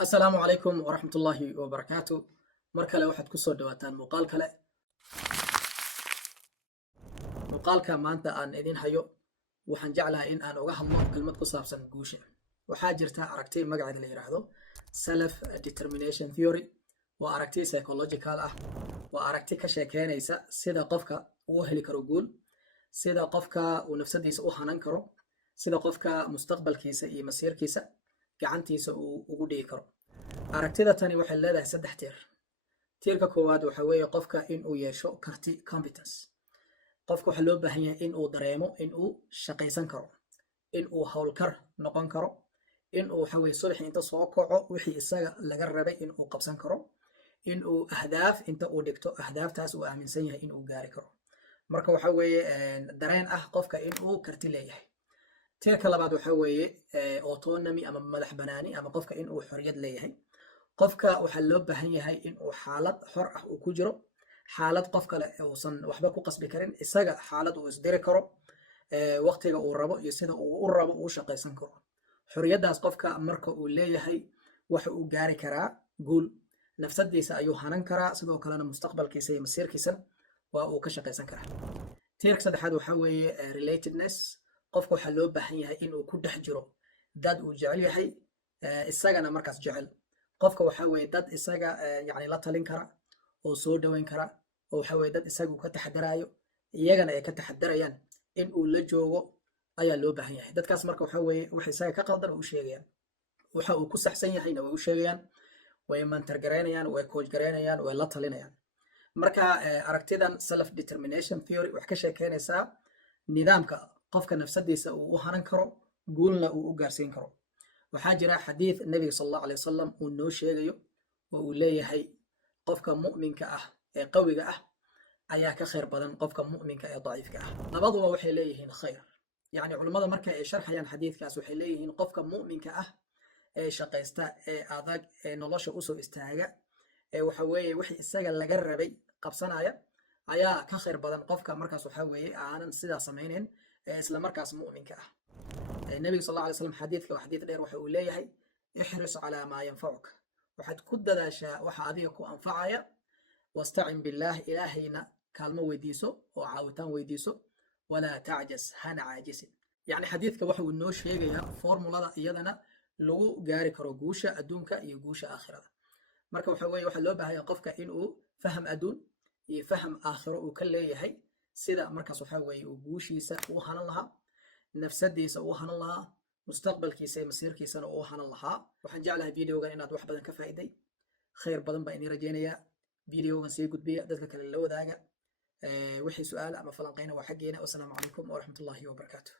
السلام عليكم ورحمة الله وبركاته. مركله waxaad ku soo dhawaataan muuqaal kale. Muuqaalka maanta aan idin hayo waxaan jeclahay in aan uga hadlo kelmad ku saabsan guusha. Waxaa jirta aragti magaceeda la yiraahdo self determination theory. Waa aragti psychological ah. Waa aragti ka sheekeynaysa sida qofka uu heli karo guul, sida qofka uu nafsadiisa u hanan karo, sida qofka mustaqbalkiisa iyo masiirkiisa gacantiisa uu ugu dhigi karo. Aragtida tani waxay leedahay saddex tiir. Tiirka koowaad waxa weeye qofka in uu yeesho karti competence. Qofka waxa loo baahan yahay in uu dareemo in uu shaqaysan karo, in uu hawlkar noqon karo, in uu waxa weeye subax inta soo kaco wixii isaga laga rabay in uu qabsan karo, in uu ahdaaf inta uu dhigto ahdaaftaas uu aaminsan yahay in uu gaari karo. Marka waxa weeye dareen ah qofka in uu karti leeyahay. Tiirka labaad waxa weeye autonomy ama madax banaani ama qofka in uu xorriyad leeyahay. Qofka waxa loo baahan yahay in uu xaalad xor ah uu ku jiro, xaalad qof kale uusan waxba ku qasbi karin, isaga xaalad uu isdiri karo, waqtiga uu rabo iyo sida uu u rabo uu shaqaysan karo. Xorriyadaas qofka marka uu leeyahay waxa uu gaari karaa guul, nafsadiisa ayuu hanan karaa, sidoo kalena mustaqbalkiisa iyo masiirkiisa waa uu ka shaqaysan karaa. Tiirka saddexaad waxa weeye relatedness. Qofka waxa loo baahan yahay in uu ku dhex jiro dad uu jecel yahay, isagana markaas jecel. qofka waxa weeye dad isaga yani la talin kara oo soo dhaweyn kara oo waxa weeye dad isagu ka taxadarayo iyagana ay ka taxadarayaan in uu la joogo ayaa loo baahan yahay. Dadkaas marka waxa weeye wax isaga ka qaldan u sheegayaan, waxa uu ku saxsan yahayna way u sheegayaan, way mentor gareynayaan, way coach gareynayaan, way la talinayaan. Marka aragtidan self determination theory wax ka sheekeynaysaa nidaamka qofka nafsadiisa uu u hanan karo, guulna uu u gaarsiin karo. waxaa jira xadiid nabiga sallallahu alayhi wasallam uu noo sheegayo oo uu leeyahay qofka mu'minka ah ee qawiga ah ayaa ka khayr badan qofka mu'minka ee daciifka ah. Labaduba waxay leeyihiin khayr. Yani culimada marka ay sharxayaan xadiidkaas waxay leeyihiin qofka mu'minka ah ee shaqaysta ee adag ee nolosha u soo istaaga ee waxa weeye wixii isaga laga rabay qabsanaya ayaa ka khayr badan qofka markaas waxa weeye aanan sidaa samaynayn ee isla markaas mu'minka ah. النبي صلى الله عليه وسلم حديثك وحديث غير وحي وليه احرص على ما ينفعك وحد كدد شاء وحاديك أنفعيا واستعن بالله إلهينا كالمو ويديسو وعاوتان ويديسو ولا تعجز هنا عاجز. يعني حديثك وحي النوش هيجا فورمولا يدنا لو جاري كروجوشة أدونك يجوشة آخرة. مركب حوي واحد لو بها يقفك إنه فهم أدون يفهم آخرة وكل هي سيدا مركز حوي وجوشي سوحنا لها nafsadiisa uu hanan lahaa, mustaqbalkiisa iyo masiirkiisana uu hanan lahaa. Waxaan jeclahay videogan inaad wax badan ka faa'iiday, khayr badan baan idin rajaynayaa. Videogan sii gudbiya dadka kale la wadaaga. Wixii su'aal ama falanqeyna waa xaggeena. Wassalaamu calaykum waraxmatullaahi wabarakaatuh.